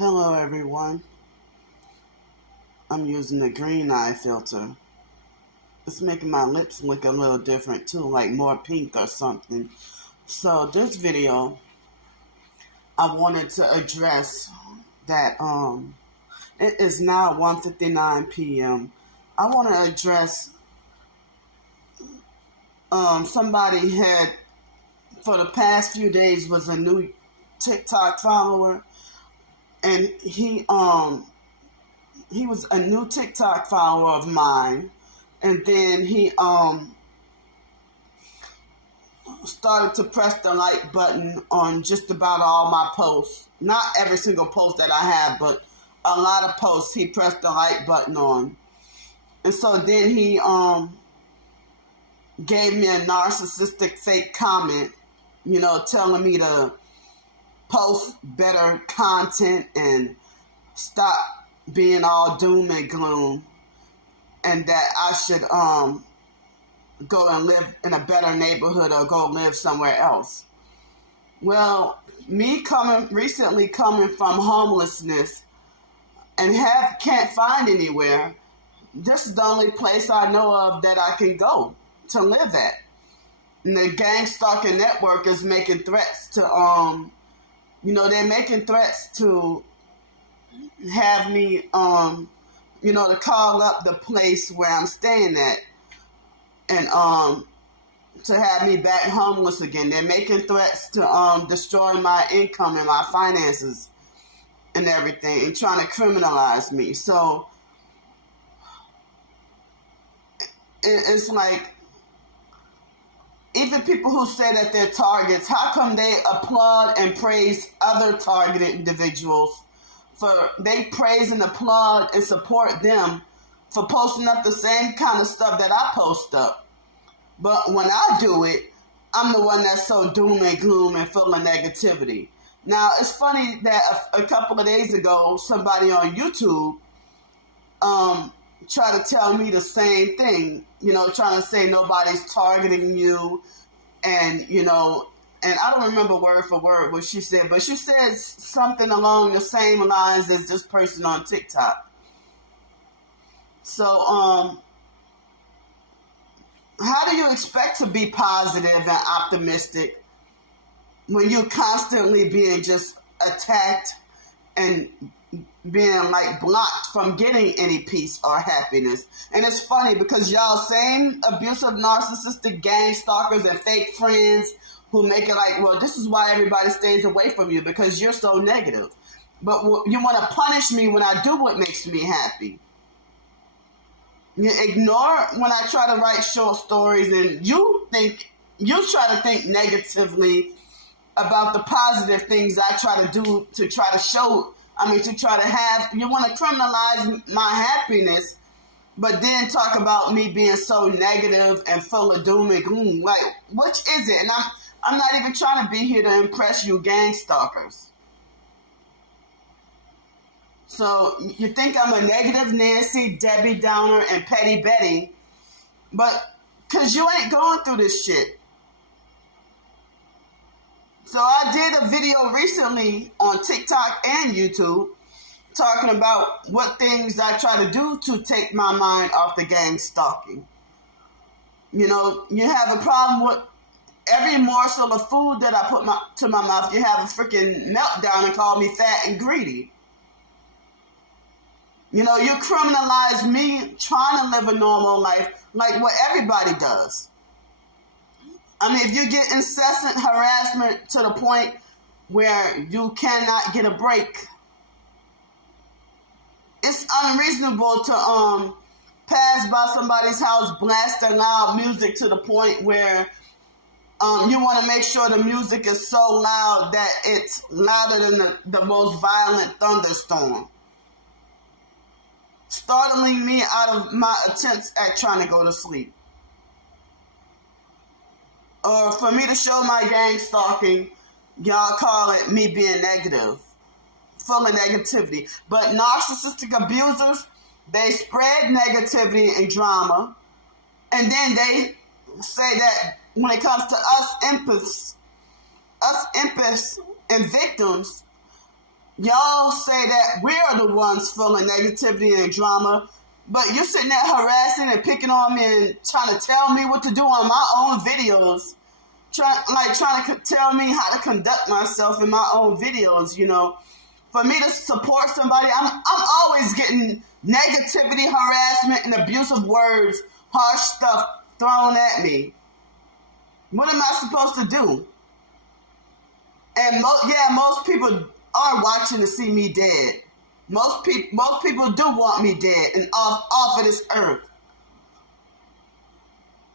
Hello everyone, I'm using the green eye filter. It's making my lips look a little different too, like more pink or something. So this video, I wanted to address that it is now 1:59 p.m. I want to address somebody had for the past few days was a new TikTok follower, and he was a new TikTok follower of mine, and then he started to press the like button on just about all my posts. Not every single post that I have, but a lot of posts he pressed the like button on. And so then he gave me a narcissistic fake comment, telling me to post better content and stop being all doom and gloom, and that I should go and live in a better neighborhood or go live somewhere else. Well, me recently coming from homelessness and can't find anywhere, this is the only place I know of that I can go to live at. And the gang stalking network is making threats to they're making threats to have me, to call up the place where I'm staying at and to have me back homeless again. They're making threats to destroy my income and my finances and everything, and trying to criminalize me. So it's like, even people who say that they're targets, how come they applaud and praise other targeted individuals? They praise and applaud and support them for posting up the same kind of stuff that I post up. But when I do it, I'm the one that's so doom and gloom and full of negativity. Now, it's funny that a couple of days ago, somebody on YouTube tried to tell me the same thing, trying to say nobody's targeting you, and, and I don't remember word for word what she said, but she said something along the same lines as this person on TikTok. So, how do you expect to be positive and optimistic when you're constantly being just attacked and being like blocked from getting any peace or happiness? And it's funny because y'all same abusive, narcissistic gang stalkers and fake friends who make it like, well, this is why everybody stays away from you, because you're so negative. But you want to punish me when I do what makes me happy. You ignore when I try to write short stories, and you try to think negatively about the positive things I try to do to try to have, you want to criminalize my happiness, but then talk about me being so negative and full of doom and gloom. Like, which is it? And I'm not even trying to be here to impress you gang stalkers. So you think I'm a negative Nancy, Debbie Downer, and Petty Betty, but because you ain't going through this shit. So I did a video recently on TikTok and YouTube talking about what things I try to do to take my mind off the gang stalking. You have a problem with every morsel of food that I put to my mouth, you have a freaking meltdown and call me fat and greedy. You criminalize me trying to live a normal life like what everybody does. I mean, if you get incessant harassment to the point where you cannot get a break, it's unreasonable to pass by somebody's house blasting loud music to the point where you want to make sure the music is so loud that it's louder than the most violent thunderstorm, startling me out of my attempts at trying to go to sleep. Or for me to show my gang stalking, y'all call it me being negative, full of negativity. But narcissistic abusers, they spread negativity and drama, and then they say that when it comes to us empaths and victims, y'all say that we're the ones full of negativity and drama, but you're sitting there harassing and picking on me and trying to tell me what to do on my own videos, trying to tell me how to conduct myself in my own videos. For me to support somebody, I'm always getting negativity, harassment, and abusive words, harsh stuff thrown at me. What am I supposed to do? And most people are watching to see me dead. Most people do want me dead and off of this earth.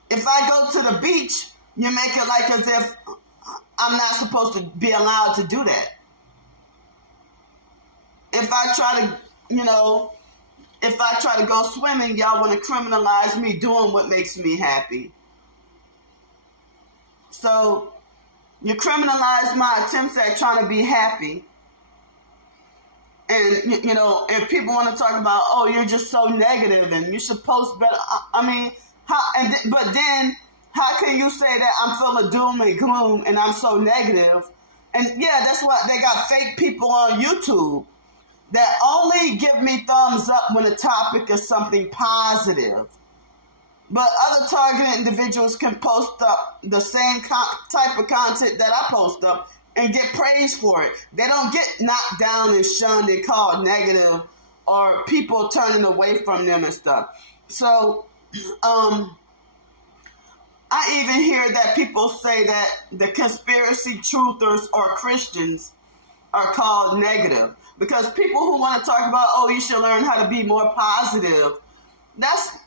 If I go to the beach, you make it like as if I'm not supposed to be allowed to do that. If I try to go swimming, y'all want to criminalize me doing what makes me happy. So you criminalize my attempts at trying to be happy. And, if people want to talk about, oh, you're just so negative and you should post better. But then how can you say that I'm full of doom and gloom and I'm so negative? And yeah, that's why they got fake people on YouTube that only give me thumbs up when the topic is something positive. But other targeted individuals can post up the same type of content that I post up and get praised for it. They don't get knocked down and shunned and called negative or people turning away from them and stuff. So, I even hear that people say that the conspiracy truthers or Christians are called negative. Because people who want to talk about, oh, you should learn how to be more positive, that's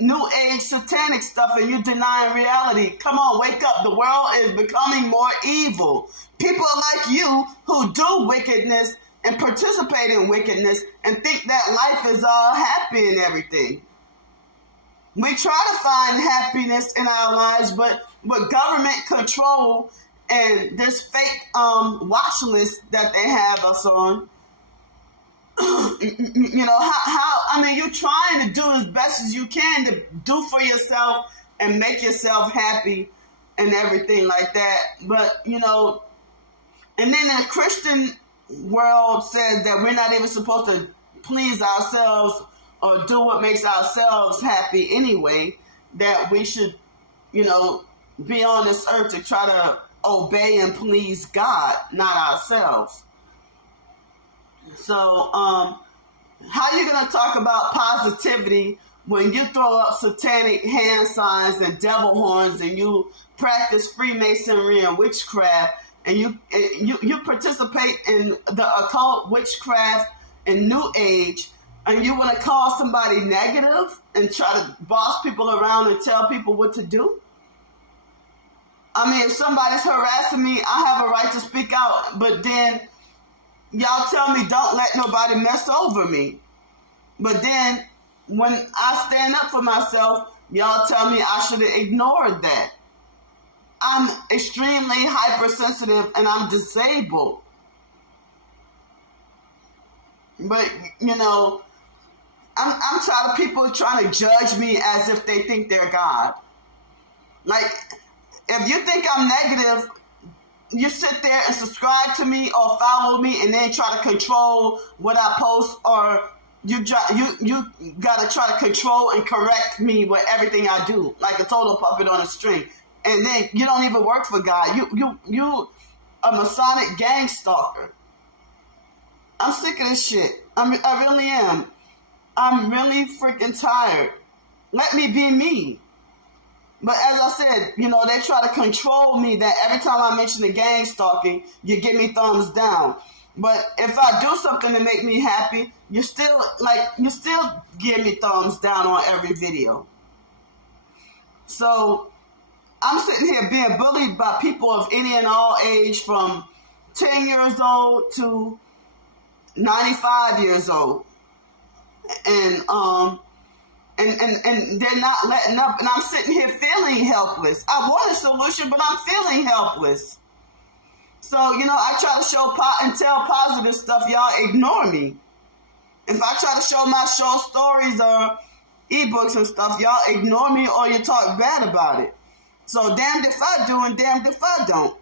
new age satanic stuff and you denying reality. Come on, wake up. The world is becoming more evil. People like you who do wickedness and participate in wickedness and think that life is all happy and everything. We try to find happiness in our lives, but with government control and this fake watch list that they have us on, you're trying to do as best as you can to do for yourself and make yourself happy and everything like that. But, and then the Christian world says that we're not even supposed to please ourselves or do what makes ourselves happy anyway, that we should, be on this earth to try to obey and please God, not ourselves. So, how are you going to talk about positivity when you throw up satanic hand signs and devil horns and you practice Freemasonry and witchcraft and you participate in the occult, witchcraft, and New Age, and you want to call somebody negative and try to boss people around and tell people what to do? If somebody's harassing me, I have a right to speak out, but then y'all tell me don't let nobody mess over me. But then when I stand up for myself, y'all tell me I should have ignored that. I'm extremely hypersensitive and I'm disabled. But, I'm tired of people trying to judge me as if they think they're God. Like, if you think I'm negative, you sit there and subscribe to me or follow me and then try to control what I post, or you got to try to control and correct me with everything I do, like a total puppet on a string. And then you don't even work for God. You a Masonic gang stalker. I'm sick of this shit. I really am. I'm really freaking tired. Let me be me. But as I said, they try to control me that every time I mention the gang stalking, you give me thumbs down. But if I do something to make me happy, you still give me thumbs down on every video. So I'm sitting here being bullied by people of any and all age, from 10 years old to 95 years old. And they're not letting up, and I'm sitting here feeling helpless. I want a solution, but I'm feeling helpless. So, I try to show and tell positive stuff, y'all ignore me. If I try to show my show stories or ebooks and stuff, y'all ignore me or you talk bad about it. So damned if I do and damned if I don't.